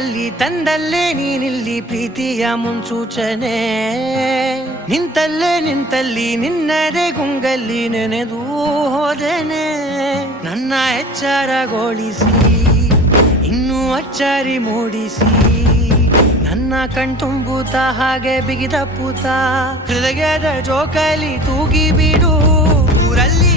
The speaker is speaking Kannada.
ಕೈಯಲ್ಲಿ ತಂದಲ್ಲೇ ನೀನಿಲ್ಲಿ ಪ್ರೀತಿಯ ಮುನ್ಸೂಚನೆ ನಿಂತಲ್ಲಿ ನಿನ್ನದೇ ಗುಂಗಲ್ಲಿ ನೆನೆದು ಹೋದೆನೆ ನನ್ನ ಎಚ್ಚರಗೊಳಿಸಿ ಇನ್ನೂ ಅಚ್ಚರಿ ಮೂಡಿಸಿ ನನ್ನ ಕಣ್ತುಂಬುತ್ತ ಹಾಗೆ ಬಿಗಿದ ಪೂತ ಹೃದಯದ ಜೋಕಾಲಿ ತೂಗಿ ಬಿಡು ಊರಲ್ಲಿ